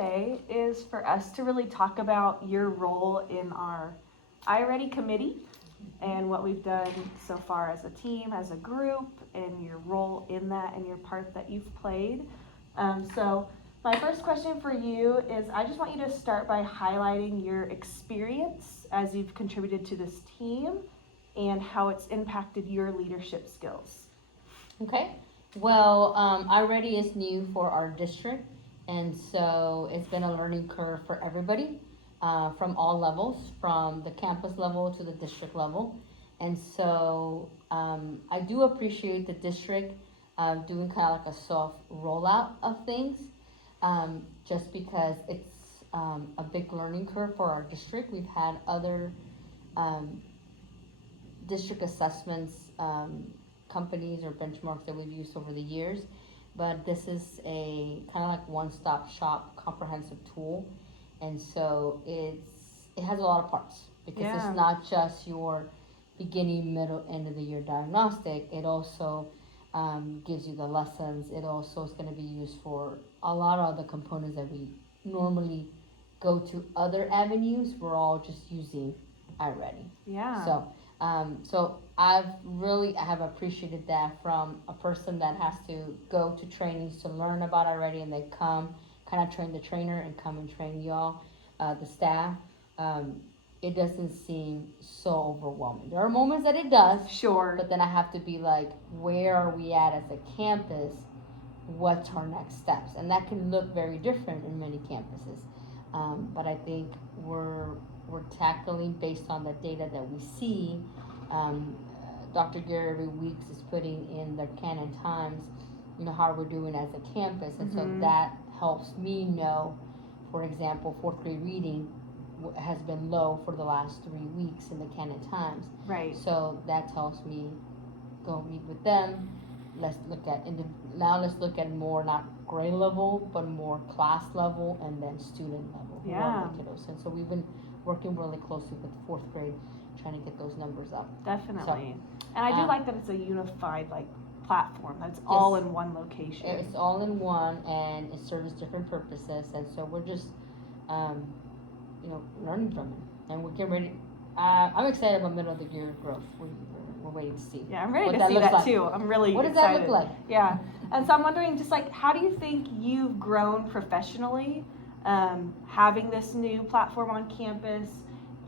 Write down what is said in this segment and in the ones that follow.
today is for us to really talk about your role in our iReady committee and what we've done so far as a team, as a group, and your role in that and your part that you've played. So my first question for you is I just want you to start by highlighting your experience as you've contributed to this team and how it's impacted your leadership skills. Okay. Well, iReady is new for our district, and so it's been a learning curve for everybody from all levels, from the campus level to the district level. And so I do appreciate the district doing kind of like a soft rollout of things, just because it's a big learning curve for our district. We've had other um, district assessments companies or benchmarks that we've used over the years, but this is a kind of like one-stop shop comprehensive tool, and so it has a lot of parts because it's not just your beginning, middle, end of the year diagnostic. It also gives you the lessons. It also is going to be used for a lot of the components that we normally go to other avenues. We're all just using iReady. Yeah. So I have appreciated that from a person that has to go to trainings to learn about iReady and they come, kind of train the trainer and come and train y'all, the staff. It doesn't seem so overwhelming. There are moments that it does. Sure. But then I have to be like, where are we at as a campus? What's our next steps? And that can look very different in many campuses. But I think we're tackling based on the data that we see. Dr. Gary every week is putting in the Canon Times, how we're doing as a campus, and so that helps me know. For example, fourth grade reading has been low for the last 3 weeks in the Canon Times. Right. So that tells me go meet with them. Let's look at more not grade level but more class level and then student level. Yeah. And so we've been working really closely with fourth grade, trying to get those numbers up. Definitely. So, and I do like that it's a unified platform. That's all in one location. It's all in one, and it serves different purposes. And so we're just, learning from it, and we're getting ready. I'm excited about middle of the year growth. We're waiting to see. Yeah, I'm ready to see that too. I'm really excited. What does that look like? Yeah, and so I'm wondering, just how do you think you've grown professionally, having this new platform on campus,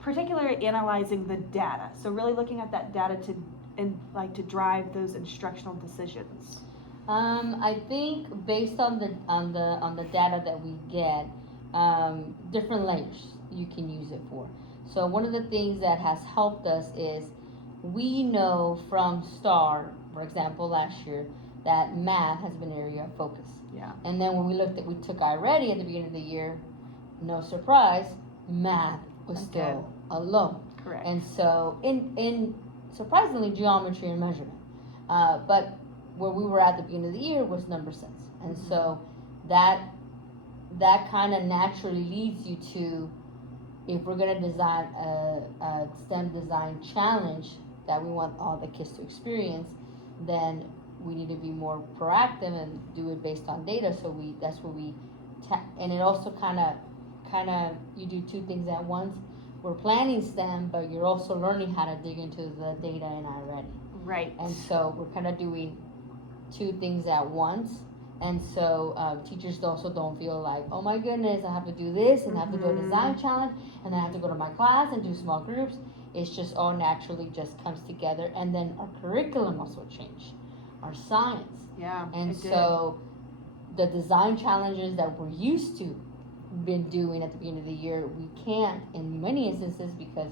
particularly analyzing the data? So really looking at that data to drive those instructional decisions. I think based on the data that we get, different layers you can use it for. So one of the things that has helped us is we know from STAR, for example, last year, that math has been an area of focus. Yeah. And then when we took iReady at the beginning of the year, no surprise, math was still a low. Correct. And so in surprisingly geometry and measurement, but where we were at the beginning of the year was number sense, and so that kind of naturally leads you to, if we're going to design a STEM design challenge that we want all the kids to experience, then we need to be more proactive and do it based on data. So that's where and it also kind of you do two things at once. We're planning STEM, but you're also learning how to dig into the data in iReady. Right. And so we're kind of doing two things at once. And so teachers also don't feel like, oh my goodness, I have to do this and I have to do a design challenge and then I have to go to my class and do small groups. It's just all naturally just comes together. And then our curriculum also changed, our science. Yeah. And so the design challenges that we're used to been doing at the beginning of the year, we can't in many instances because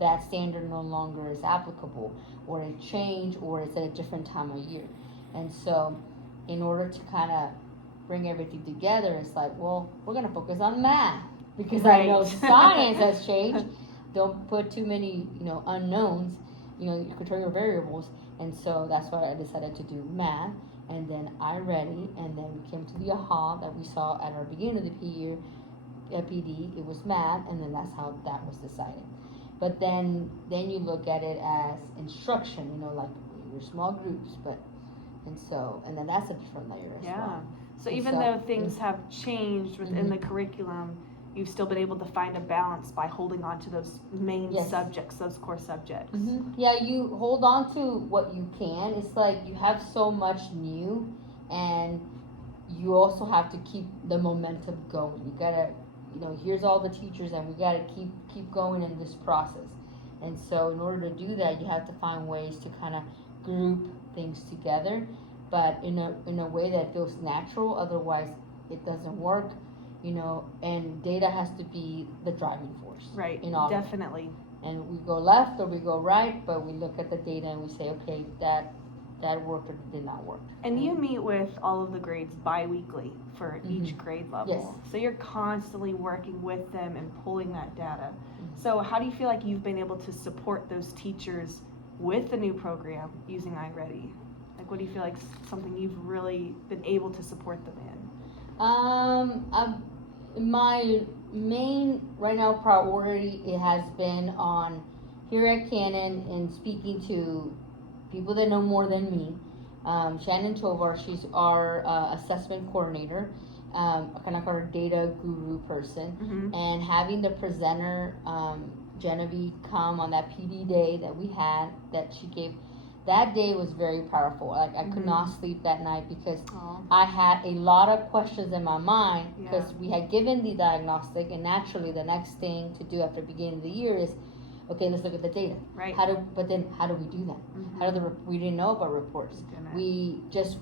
that standard no longer is applicable, or it changed, or it's at a different time of year. And so in order to kind of bring everything together, it's like, well, we're going to focus on math because I know science has changed. Don't put too many, unknowns, criteria variables. And so that's why I decided to do math, and then iReady, and then we came to the aha that we saw at our beginning of the PD. It was math, and then that's how that was decided. But then you look at it as instruction, like your small groups, and then that's a different layer as well. So And even so, though things have changed within Mhm. the curriculum, you've still been able to find a balance by holding on to those main Yes. subjects, those core subjects. Yeah, you hold on to what you can. It's like you have so much new, and you also have to keep the momentum going. You gotta, here's all the teachers, and we gotta keep going in this process. And so, in order to do that, you have to find ways to kind of group things together, but in a way that feels natural. Otherwise, it doesn't work. And data has to be the driving force. Right. In all of it. Definitely. And we go left or we go right, but we look at the data and we say, okay, that worked or did not work. And you meet with all of the grades bi-weekly for each Mhm. grade level. Yes. So you're constantly working with them and pulling that data. Mhm. So how do you feel like you've been able to support those teachers with the new program using iReady? Like, what do you feel like something you've really been able to support them in? My main right now priority, it has been on here at Canon and speaking to people that know more than me. Shannon Tovar, she's our assessment coordinator, kind of our data guru person, Mm-hmm. and having the presenter Genevieve come on that PD day that we had that she gave. That day was very powerful. Like I could Mhm. not sleep that night because Oh. I had a lot of questions in my mind Yeah. because we had given the diagnostic, and naturally the next thing to do after the beginning of the year is, okay, let's look at the data. Right. But then how do we do that? Mhm. How do we didn't know about reports. Didn't. We just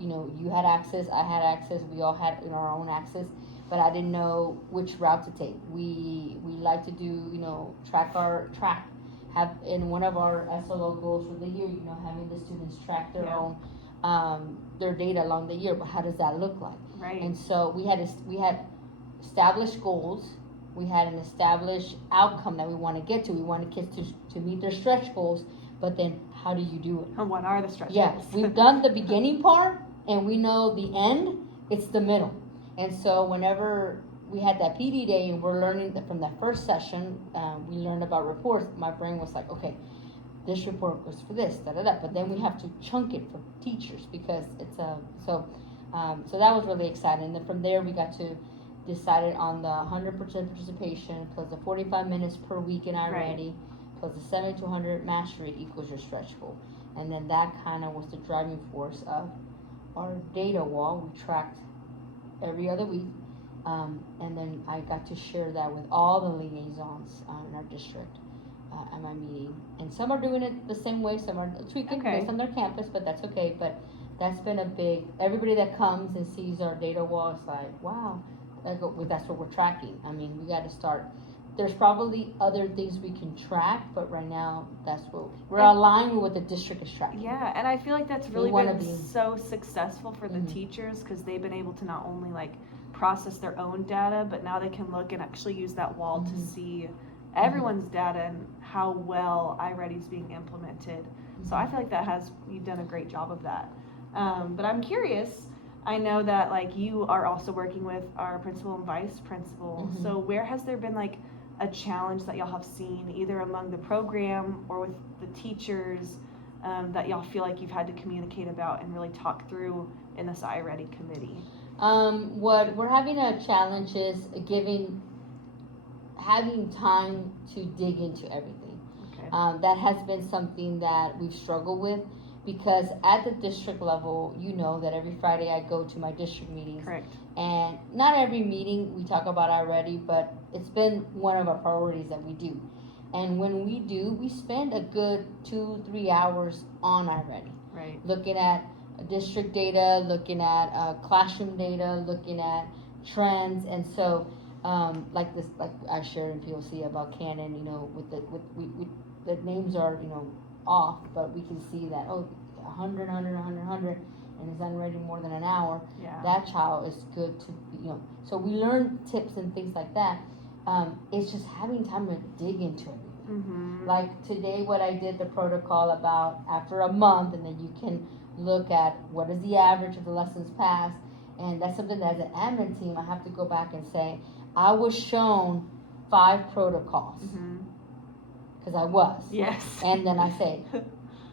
you had access, I had access, we all had our own access, but I didn't know which route to take. We like to do track have in one of our SLO goals for the year, having the students track their Yeah. own their data along the year. But how does that look like? Right. And so we had established goals. We had an established outcome that we want to get to. We wanted kids to meet their stretch goals, but then how do you do it? And what are the stretch Yeah, goals? we've done the beginning part, and we know the end. It's the middle. And so whenever we had that PD day and we're learning that from that first session, we learned about reports. My brain was like, okay, this report goes for this, da da da. But then we have to chunk it for teachers because it's so that was really exciting. And then from there we got to decided on the 100% participation plus the 45 minutes per week in iReady plus the 70 to 100 mastery equals your stretch goal. And then that kind of was the driving force of our data wall. We tracked every other week. And then I got to share that with all the liaisons in our district at my meeting. And some are doing it the same way, some are tweaking Okay. based on their campus, but that's okay. But that's been a big, everybody that comes and sees our data wall is like, wow, that's what we're tracking. I mean, we got to start. There's probably other things we can track, but right now that's what we're aligned with what the district is tracking. Yeah, and I feel like that's really wanna been be- so successful for the Mhm. teachers because they've been able to not only like process their own data, but now they can look and actually use that wall to Mhm. see everyone's data and how well iReady is being implemented. So I feel like you've done a great job of that. But I'm curious. I know that like you are also working with our principal and vice principal. Mhm. So where has there been like a challenge that y'all have seen either among the program or with the teachers that y'all feel like you've had to communicate about and really talk through in this iReady committee? What we're having a challenge is having time to dig into everything. Okay. That has been something that we've struggled with because at the district level, that every Friday I go to my district meetings. Correct. And not every meeting we talk about iReady, but it's been one of our priorities that we do. And when we do, we spend a good 2-3 hours on iReady. Right. Looking at district data, looking at classroom data, looking at trends. And so like I shared in POC about Canon, with the names are off, but we can see that 100, and is already more than an hour. Yeah. That child is good to So we learn tips and things like that. It's just having time to dig into everything. Mm-hmm. Like today, what I did the protocol about after a month, and then you can look at what is the average of the lessons passed, and that's something that as an admin team I have to go back and say I was shown 5 protocols because I was. Yes. And then I say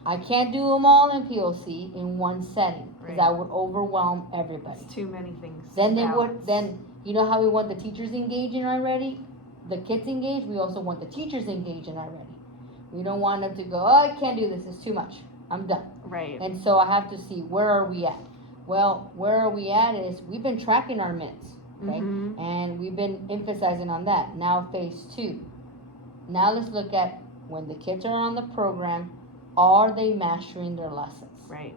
I can't do them all in POC in one setting. because Right. that would overwhelm everybody. It's too many things. Then to they would, balance. then, you know how we want the teachers engaged in iReady? The kids engaged, we also want the teachers engaged in iReady. We don't want them to go, oh, I can't do this, it's too much, I'm done. Right. And so I have to see, where are we at? Well, where are we at is, we've been tracking our minutes, okay? Mhm. And we've been emphasizing on that. Now phase 2. Now let's look at, when the kids are on the program, are they mastering their lessons? Right.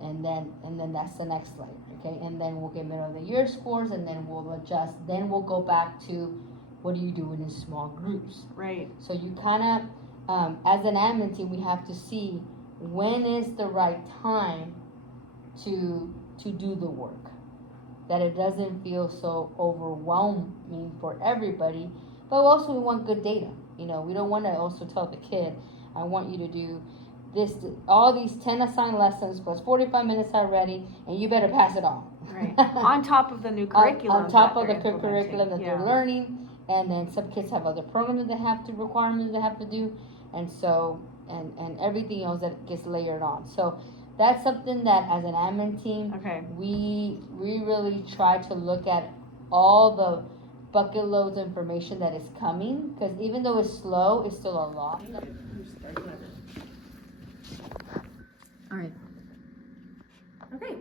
And then that's the next layer, okay? And then we'll get middle of the year scores, and then we'll adjust. Then we'll go back to, what are you doing in small groups? Right. So you kind of, as an admin team, we have to see when is the right time to do the work, that it doesn't feel so overwhelming for everybody. But also we want good data. You know, we don't want to also tell the kid, I want you to do this, all these 10 assigned lessons plus 45 minutes already, and you better pass it on. Right. On top of the new curriculum. On top that of the they're curriculum that implementing. they're learning, and then some kids have other programs that they have to, requirements they have to do, and so, and everything else that gets layered on. So that's something that as an admin team, Okay. we really try to look at all the bucket loads of information that is coming, because even though it's slow, it's still a lot. All right. Okay.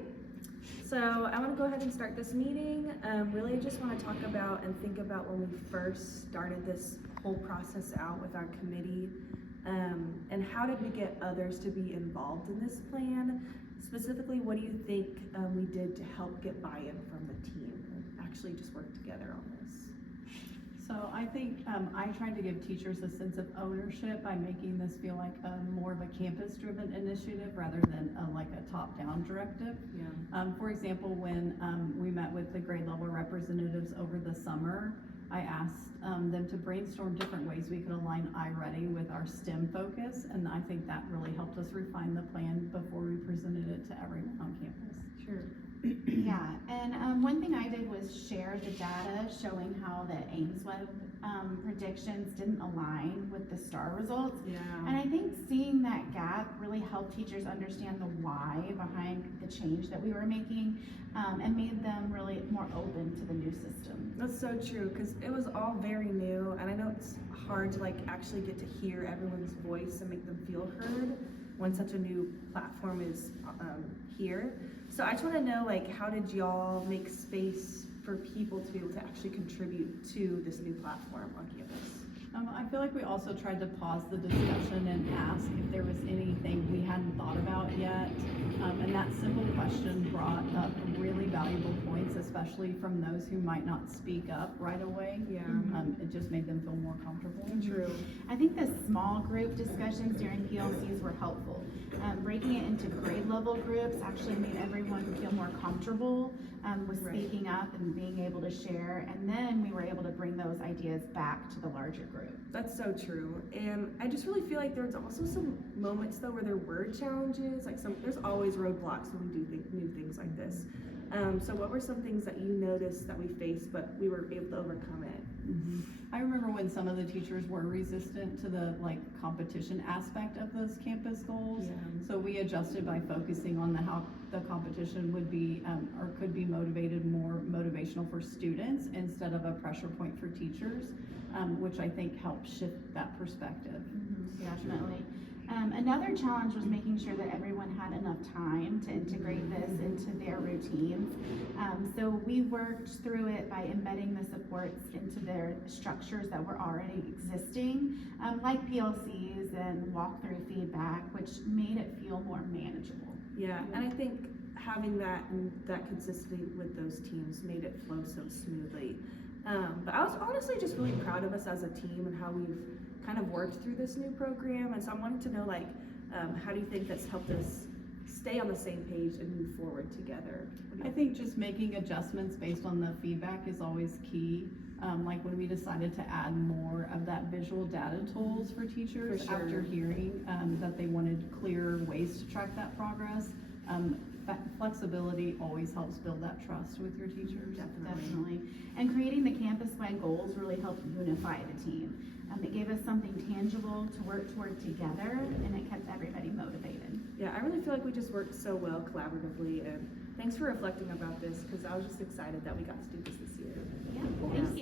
So I want to go ahead and start this meeting. Really, I just want to talk about and think about when we first started this whole process out with our committee, and how did we get others to be involved in this plan? Specifically, what do you think we did to help get buy-in from the team and actually just work together on this? So I think I tried to give teachers a sense of ownership by making this feel like more of a campus-driven initiative rather than like a top-down directive. Yeah. For example, when we met with the grade level representatives over the summer, I asked them to brainstorm different ways we could align iReady with our STEM focus, and I think that really helped us refine the plan before we presented it to everyone on campus. Sure. Yeah, and one thing I did was share the data showing how the AimsWeb predictions didn't align with the STAR results. Yeah. And I think seeing that gap really helped teachers understand the why behind the change that we were making, and made them really more open to the new system. That's so true, because it was all very new, and I know it's hard to like actually get to hear everyone's voice and make them feel heard when such a new platform is here. So I just want to know, like, how did y'all make space for people to be able to actually contribute to this new platform on campus? I feel like we also tried to pause the discussion and ask if there was anything we hadn't thought about yet. And that simple question brought up really valuable points, especially from those who might not speak up right away. Yeah. It just made them feel more comfortable. True. I think the small group discussions during PLCs were helpful. Breaking it into grade level groups actually made everyone feel more comfortable with Right. speaking up and being able to share, and then we were able to bring those ideas back to the larger group. That's so true. And I just really feel like there's also some moments though where there were challenges, like there's always roadblocks when we do new things like this. So what were some things that you noticed that we faced, but we were able to overcome it? I remember when some of the teachers were resistant to the competition aspect of those campus goals. Yeah. So we adjusted by focusing on how the competition would be or could be more motivational for students instead of a pressure point for teachers, which I think helped shift that perspective. Definitely. Another challenge was making sure that everyone had enough time to integrate this into their routines. So we worked through it by embedding the supports into their structures that were already existing, like PLCs and walkthrough feedback, which made it feel more manageable. Yeah, and I think having that and that consistency with those teams made it flow so smoothly. But I was honestly just really proud of us as a team and how we've kind of worked through this new program. And so I wanted to know, how do you think that's helped us stay on the same page and move forward together? I think just making adjustments based on the feedback is always key. Like when we decided to add more of that visual data tools for teachers For sure. after hearing that they wanted clearer ways to track that progress. flexibility always helps build that trust with your teachers. Definitely. And creating the campus-wide goals really helped unify the team. It gave us something tangible to work toward together, and it kept everybody motivated. Yeah, I really feel like we just worked so well collaboratively, and thanks for reflecting about this, because I was just excited that we got to do this year. Yeah, thank